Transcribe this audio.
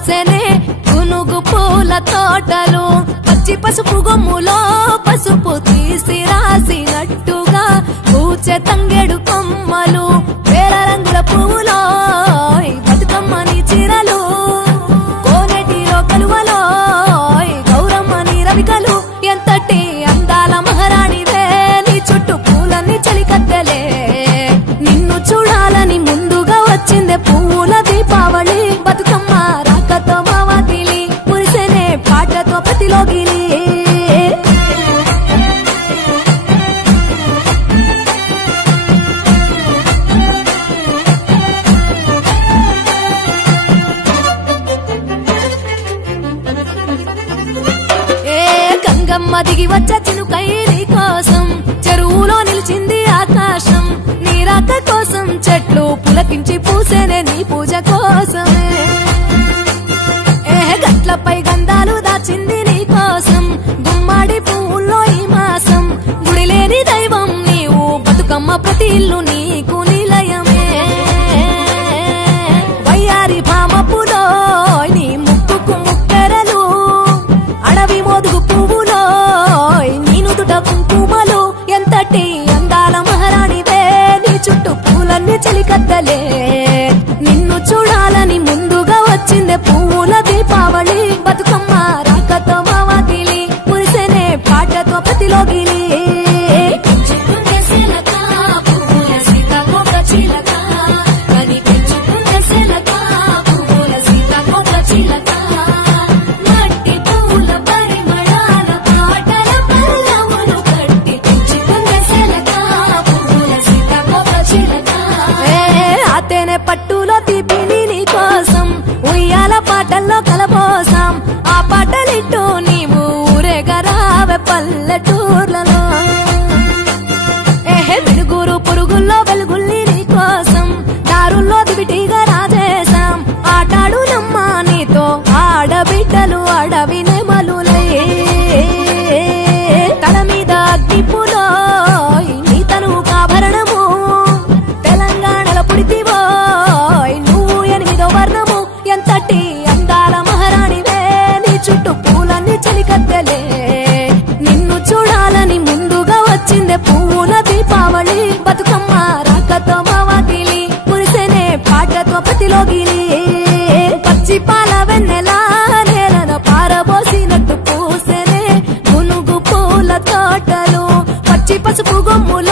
పూసెనే గునుగు పూల తోటలు పచ్చి పసుపు గొమ్ములో పసుపు తీసి రాసినట్టుగా పూచె తంగెడు కొమ్మలు వేల రంగుల పువ్వులో బతుకమ్మని చీరలు కోనేటిలో కలువలో గౌరమ్మని రవికలు ఎంతటి అందాల మహారాణివే నీ చుట్టూ పూలన్నీ చలికత్తెలే నిన్ను చూడాలని ముందుగా వచ్చిందే పువ్వుల దీపావళి బతుకమ్మ రాకతో మావాతిలి మురిసెనే పాటతో పతిలోగిలి గంగమ్మ దిగి వచ్చ చినుకై నీ కోసం చెరువులో నిలిచింది ఆకాశం నీ రాక కోసం చెట్లు పులకించి పూసేనే నీ పూజ కోసమే గట్లపై గంధాలు దాచింది నీ కోసం గుమ్మాడి పువ్వుల్లో ఈ మాసం గుడి లేని దైవం నీవు బతుకమ్మ ప్రతి ఇల్లు నీకు నిలయమే వయ్యారి భామపులో నీ ముక్కుకు ముక్కెరలు అడవి మోదుగు పువ్వులో నీనుదుట కుంకుమలు ఎంతటి అందాల మహారాణివే నీ చుట్టూ పూలన్నీ చలికత్తలే నిన్ను చూడాలని ముందుగా వచ్చిందే పువ్వుల దీపావళి బతుకమ్మ రాకతో మావాతిలి మురిసెనే పాటతో పతిలోగిలి పట్టులో తీపిని నీ కోసం ఉయ్యాల పాటల్లో కలబోసాం ఆ పాటలిట్టు నీవు ఊరేగరావే పల్లెటూర్లలో వెలుగురు పురుగుల్లో వెలుగుల్ని నీ కోసం దారుల్లో దివిటిగా రాజేశాం ఆటాడు నమ్మా నీతో ఆడబిడ్డలు అడవి నెమలులే తల మీద అగ్నిపులో నీ తను ఆభరణము తెలంగాణలో పుడితివో నువ్వు 8వ వర్ణము ఎంతటి అందాల మహారాణివే నీ చుట్టూ పూలన్నీ చలికత్తెలే నిన్ను చూడాలని ముందుగా వచ్చిందే పువ్వుల దీపావళి బతుకమ్మ రాకతో మావాతిలి మురిసెనే పాటతో పతిలోగిలి పచ్చి పాల వెన్నెలా నేలన పారబోసినట్టు పూసెనే గునుగు పూల తోటలు పచ్చి పసుపు గొమ్ములు